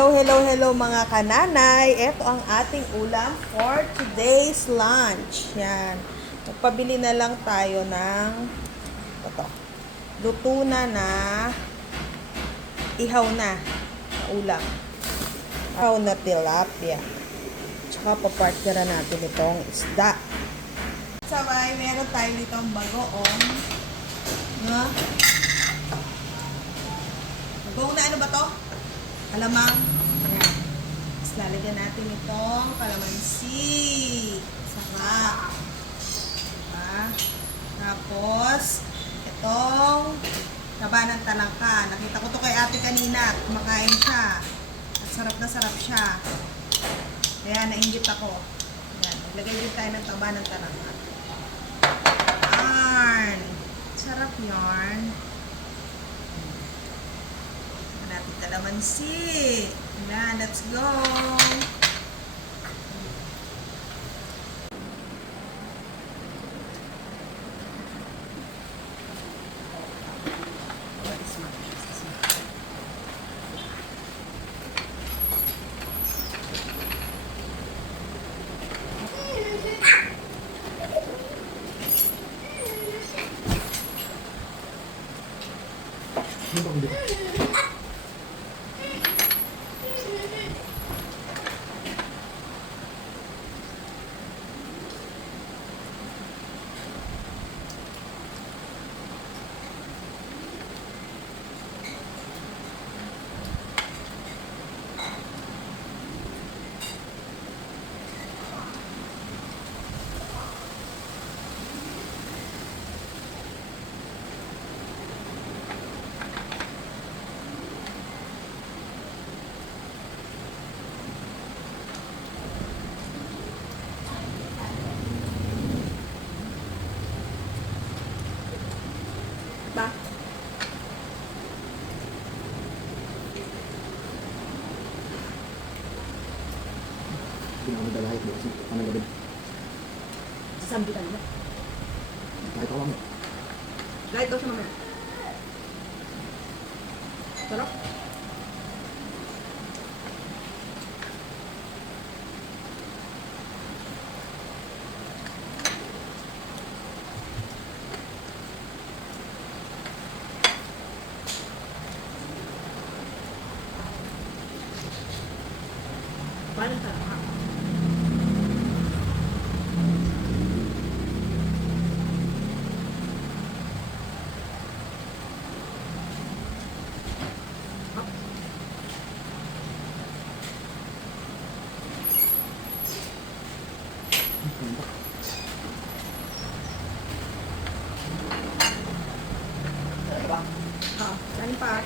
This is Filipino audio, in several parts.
Hello mga kananay. Ito ang ating ulam for today's lunch. Yan. Magpabili na lang tayo ng ito. Luto na ihaw na ulam. Ihaw na tilapia. Tsaka papartira natin itong isda. Sabay, meron tayo ditong bagoong. No? Bagoong na ano ba to? Alamang. Ayan. Tapos lalagyan natin itong kalamansi. Sarap. Diba? Tapos, itong taba ng talangka. Nakita ko to kay ate kanina. Kumakain siya. At sarap na sarap siya. Kaya nainggit ako. Ayan. Naglagay din tayo ng taba ng talangka. Yarn. Sarap yarn. Natin kalamansi. Ayan, let's go. Ba? Hindi na madala ito kasi paano gabin. Sasambitan mo. Kahit ako lang. Light daw siya mamaya. Sarap. Paano sarap ha? Ha, saan pa?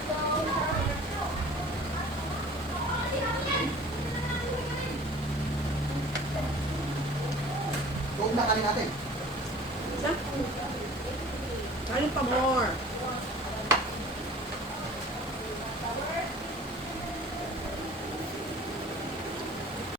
Huwag na kanin natin. Saan? Saan pa more?